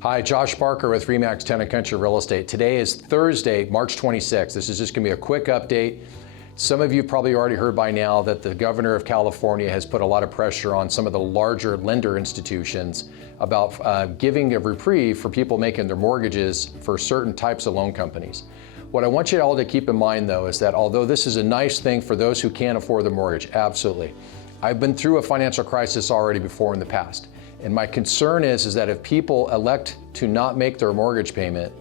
Hi, Josh Barker with RE/MAX Town & Country Real Estate. Today is Thursday, March 26th. This is just going to be a quick update. Some of you probably already heard by now that the governor of California has put a lot of pressure on some of the larger lender institutions about giving a reprieve for people making their mortgages for certain types of loan companies. What I want you all to keep in mind, though, is that although this is a nice thing for those who can't afford the mortgage, absolutely. I've been through a financial crisis already before in the past. And my concern is that if people elect to not make their mortgage payment,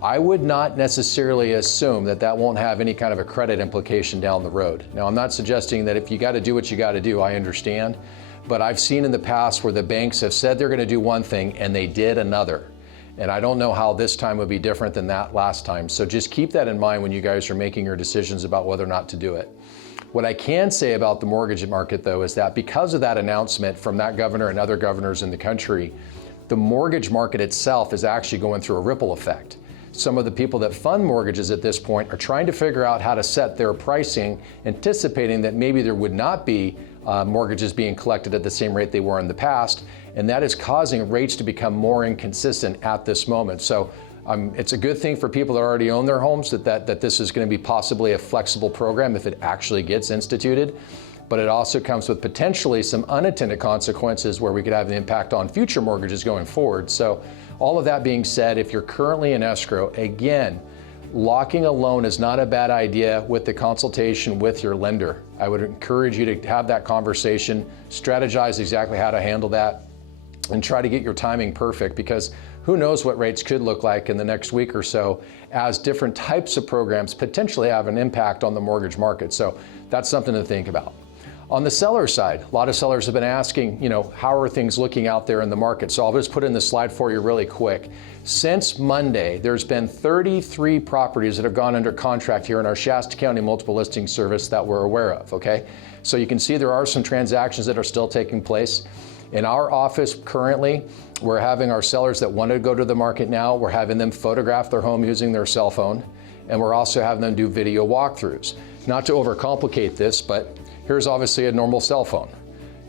I would not necessarily assume that that won't have any kind of a credit implication down the road. Now, I'm not suggesting that if you got to do what you got to do, I understand. But I've seen in the past where the banks have said they're going to do one thing and they did another. And I don't know how this time would be different than that last time. So just keep that in mind when you guys are making your decisions about whether or not to do it. What I can say about the mortgage market, though, is that because of that announcement from that governor and other governors in the country, the mortgage market itself is actually going through a ripple effect. Some of the people that fund mortgages at this point are trying to figure out how to set their pricing, anticipating that maybe there would not be mortgages being collected at the same rate they were in the past, and that is causing rates to become more inconsistent at this moment. So it's a good thing for people that already own their homes that this is going to be possibly a flexible program if it actually gets instituted. But it also comes with potentially some unintended consequences where we could have an impact on future mortgages going forward. So all of that being said, if you're currently in escrow, again, locking a loan is not a bad idea with the consultation with your lender. I would encourage you to have that conversation, strategize exactly how to handle that, and try to get your timing perfect, because who knows what rates could look like in the next week or so as different types of programs potentially have an impact on the mortgage market. So that's something to think about. On the seller side, a lot of sellers have been asking, how are things looking out there in the market? So I'll just put in the slide for you really quick. Since Monday, there's been 33 properties that have gone under contract here in our Shasta County Multiple Listing Service that we're aware of, okay? So you can see there are some transactions that are still taking place. In our office currently, we're having our sellers that want to go to the market now, we're having them photograph their home using their cell phone, and we're also having them do video walkthroughs. Not to overcomplicate this, but here's obviously a normal cell phone.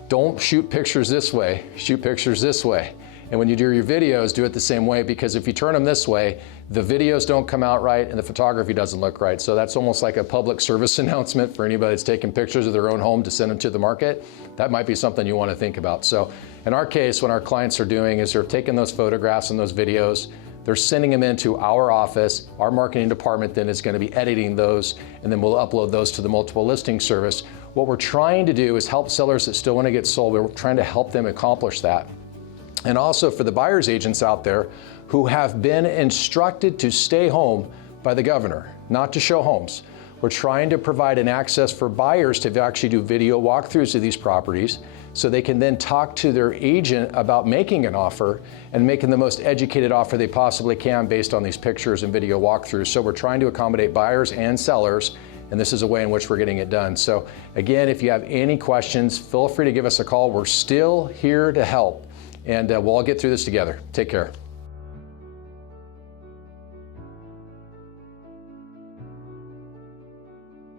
Don't shoot pictures this way, shoot pictures this way. And when you do your videos, do it the same way, because if you turn them this way, the videos don't come out right and the photography doesn't look right. So that's almost like a public service announcement for anybody that's taking pictures of their own home to send them to the market. That might be something you want to think about. So in our case, what our clients are doing is they're taking those photographs and those videos, they're sending them into our office. Our marketing department then is going to be editing those, and then we'll upload those to the multiple listing service. What we're trying to do is help sellers that still want to get sold. We're trying to help them accomplish that. And also for the buyer's agents out there who have been instructed to stay home by the governor, not to show homes. We're trying to provide an access for buyers to actually do video walkthroughs of these properties so they can then talk to their agent about making an offer and making the most educated offer they possibly can based on these pictures and video walkthroughs. So we're trying to accommodate buyers and sellers, and this is a way in which we're getting it done. So again, if you have any questions, feel free to give us a call. We're still here to help, and we'll all get through this together. Take care.